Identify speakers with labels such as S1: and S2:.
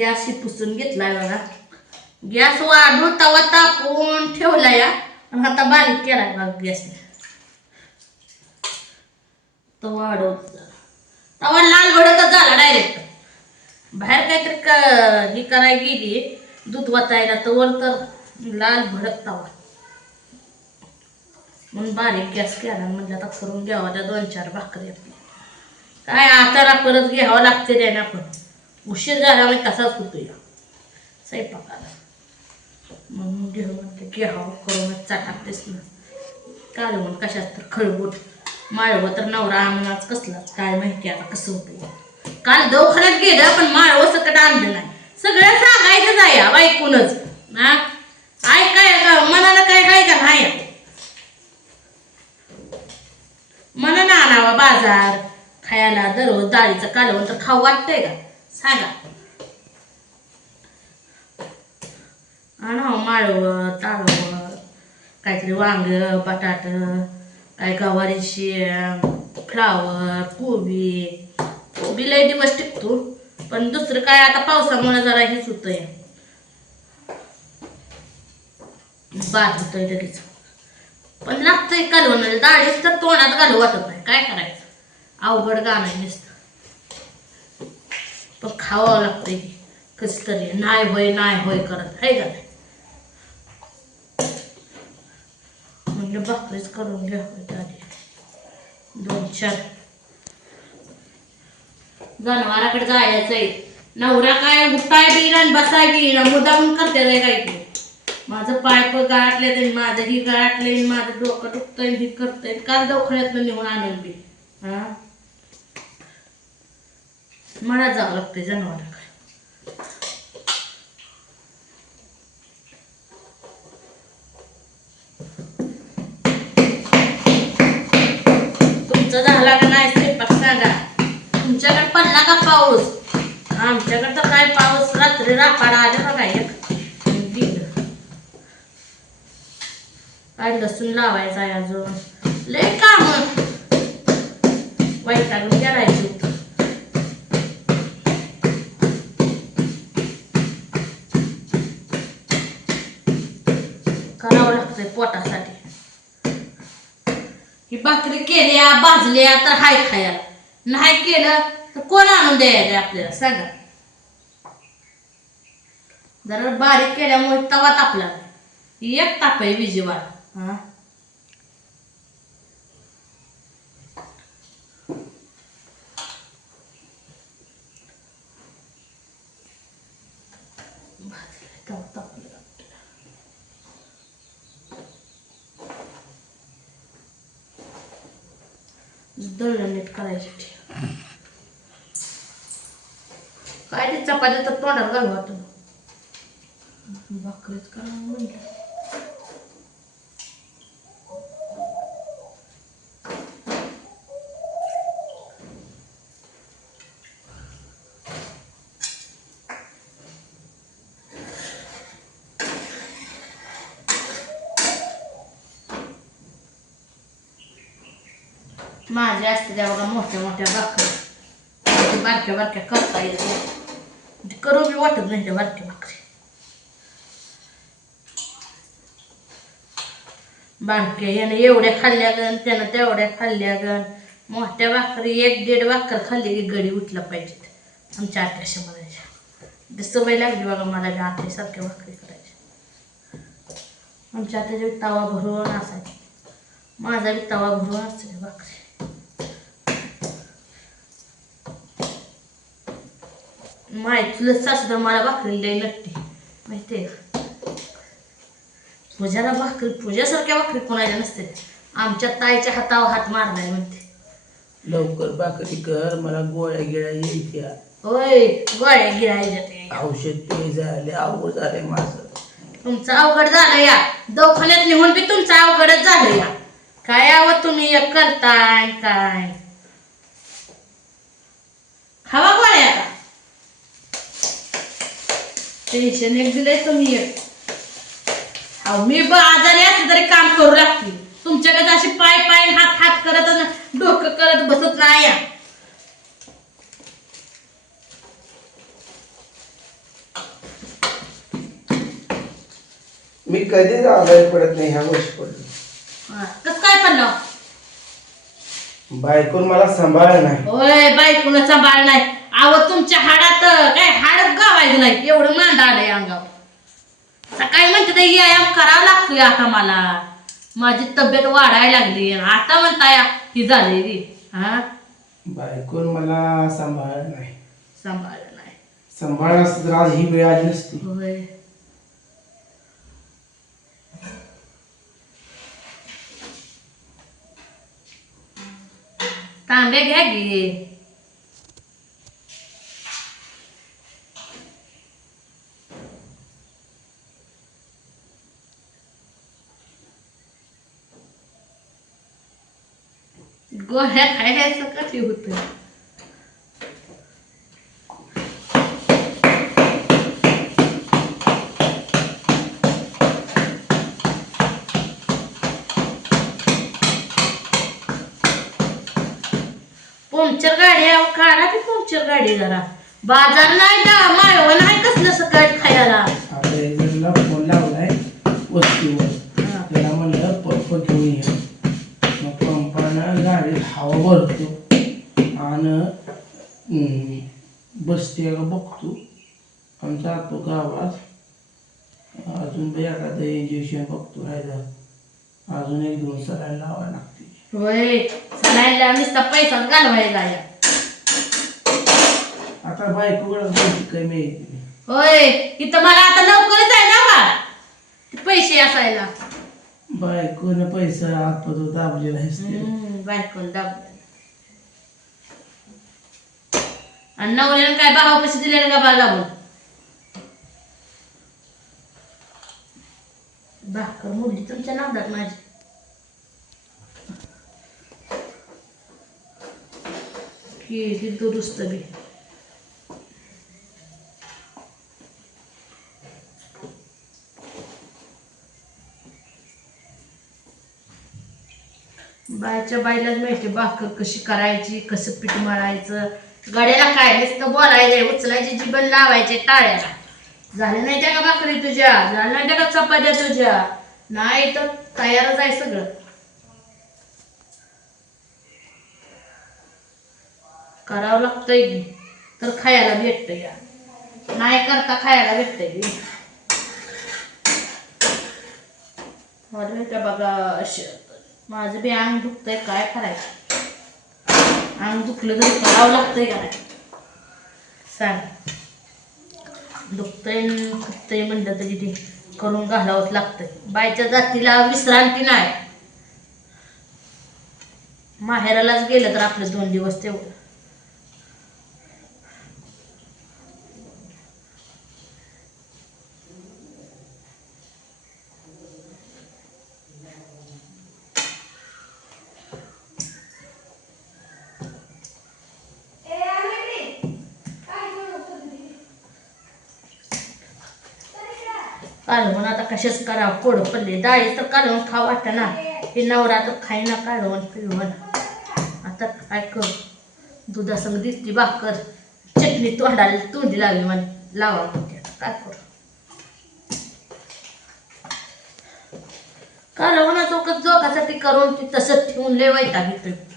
S1: Gas ही पुसून घेतलाय बघा. गॅस वाढून तवा तापून ठेवला या. आणि आता बारीक केलाय बघा गॅसने तो वाढवत तवा लाल भडकच झाला डायरेक्ट बाहेर काहीतरी क ही करायला गेली दूध वाचायला तर वर तर लाल भडक तवा. म्हणून बारीक गॅस केला म्हणजे आता करून घ्यावा त्या दोन चार भाकरी आपल्या. काय आता परत घ्यावं लागते त्याने आपण उशीर झाला म्हणजे तसाच होतो या. स्वयंपाकाला. म्हणून घेऊ म्हणते घ्यावं करूनच चाटाकतेस ना. काय म्हणून कशात तर खळबूट. माळवं तर नवरा अंगणाच कसलाच काय माहिती आता कसं होतं काल दवखान्यात गेलं पण माळवं सकट आणलं नाही. सगळं सांगायचं जाया ऐकूनच हा? ऐकाय का मनाला काय काय का नाही? मनानं आणावा बाजार. खायला दररोज डाळीचं कालवण तर खाऊ वाटतंय का? सांगा. आणावं माळवं ताळवं काहीतरी वांग बटाट काय गवारी शेंग फ्लावर कोबी. कोबी लय दिवस टिकतो पण दुसरं काय आता पावसामुळे जरा हेच होतंय. बाद होतंय लगेच. पण लागतंय कालवण डाळीच तर तोंडात घालू वाटत नाही. काय करायचं? अवघड गाणं आहे नुसतं. पण खावावं लागतंय. कस तरी नाही होय नाही होय करत. आहे का नाही? म्हणलं भाकरीच करून घ्यावं आधी दोन चार. जनावराकडे जायचं आहे नवरा काय उठाय बी आणि बसाय बी ना. मुद्दामून करते रे काय की माझं पाय पण गाठले ते माझं ही गाठले माझं डोकं दुखतंय ही करतंय. काल दवाखान्यातनं निघून आणून बी. हा? मला जावं लागतंय जनावराकडे तुमचं झाला का नाही स्वयंपाक सांगा. तुमच्याकडे पडला का पाऊस? आमच्याकडे तर काय पाऊस? रात्री रापाडा आले बघा एक. काय लसूण लावायचा आहे अजून? लय केल्या भाजल्या तर हाय खाया. नाही केलं तर कोण आणून द्यायला आपल्याला? सांगा. जरा बारीक केल्यामुळे तवा तापला. एक ताप आहे विजेवाड हा. तवा तापला. दळण नीट करायसाठी काय ते चपाती तर तोंडात घालू वाटत भाकरीच करा म्हणलं माझ्या असते त्या बघा मोठ्या मोठ्या भाकरी बारक्या बारक्या करता येते. ते करू बी वाटत नाही त्या बारक्या भाकरी बारक्या यानं एवढ्या खाल्ल्या गण त्यानं तेवढ्या खाल्ल्या गण. मोठ्या भाकरी एक दीड भाकर खाल्ली की गडी उठला पाहिजेत. आमच्या आठ्याशे म्हणायच्या सवय लागली बघा मला बी आठ्यासारख्या भाकरी करायच्या आमच्या आत्याच्या तवा भरून असायचा माझा बी तवा भरून असायचा भाकरी माय तुला सासूदा मला भाकरी लई नटते माहितीये का? पूजाला भाकरी पूजासारख्या भाकरी कोणाच्या नसते आमच्या ताईच्या हातावर हात मारलाय म्हणते.
S2: लवकर भाकरी कर मला गोळ्या गिळ्या यायच्या
S1: होय गोळ्या गिळायच्या
S2: औषध ते झाले अवघड झाले माझं.
S1: तुमचं अवघड झालं या. दवाखान्यात निघून बी तुमचं अवघडच झालं या. काय यावं तुम्ही? एक करताय काय? खावा गोळ्या. टेन्शन एक दिलंय तुम्ही एक मी ब आजारी असं तरी काम करू लागते तुमच्याकडे अशी पाय पाय हात हात करत डोकं करत बसत नाही या
S2: मी कधीच आजारी पडत नाही ह्या गोष्टी पडली
S1: कस कसं काय पण लाव
S2: बायकून मला सांभाळलं नाही.
S1: होय बायकोला सांभाळ नाही. आव तुमच्या हाडा नाही एवढं मांडा आलंय अंगावर. सकाळी म्हणते ते व्यायाम करावा लागतोय आता मला. माझी तब्येत वाढायला लागली. आता म्हणताय ही झालेली हा?
S2: बायकोन मला सांभाळ नाही.
S1: सांभाळ नाही.
S2: सांभाळ असतं तर आज ही वेळ आली नसती.
S1: होय. तांबे घ्या गे गोळ्या खायचं कशी होतं पंक्चर गाडी काढा ती पंक्चर गाडी जरा. बाजार नाही ना माळव नाही कसलं सकाळी खायला.
S2: जणांना फोन लावलाय वस्तीवर.
S1: हा.
S2: त्याला म्हणलं पंप घेऊन ये. हवा भरतो आणि बसते बघतो. आणि जातो गावात. अजून बी एखादं इंजेक्शन बघतो राहिलं. अजून एक दोन सलाईन लावायला लागते.
S1: होय सणायला नुसता पैसाच घालवायला
S2: आता बायकोकडे पैसे कमी येते
S1: होय इथं मला आता लवकरच आहे ना बा. पैसे असायला.
S2: बायकोनं पैसा आतपतो दाबलेला असते
S1: बायकोन दाबलं. आणि नवऱ्यानं काय भाव पैसे दिले का बा दाबून भाकर मुली तुमच्या नादात माझी. केली दुरुस्त बी. बायच्या बाईलाच माहिती भाकर कशी करायची कसं पीठ मळायचं गड्याला काय नुसतं बोलायचं उचलायचे जीवन लावायचे टाळ्याला. झालं नाही त्या का भाकरी तुझ्या? झालं नाही त्या का चपात्या तुझ्या? नाही तर तयारच आहे सगळं. करावं लागतंय की तर खायला भेटतं या. नाही करता खायला भेटतंय की. मला बघा अशे माझं बी अंग दुखतंय काय करायचं? अंग दुखलं तरी करावं लागतंय काय सांग. दुखतंय न खुपतंय म्हणलं तरी ते करून घालावंच लागतंय. बायच्या जातीला विश्रांती नाही. माहेरालाच गेलं तर आपलं दोन दिवस तेवढं. कालवण आता कशाच करावं? कोड पडले. डाळी तर कालवण खा वाटतं ना. हे नवरा तर खाईना कालवण पिळवण आता काय कर? दुधासंग दिसती भाकर. चटणी तोंडाला तोंडी लावी म्हण लावा म्हणते आता काय करू? कालवणाचं जोगासाठी करून ती तसंच ठेवून लेवायता वैताग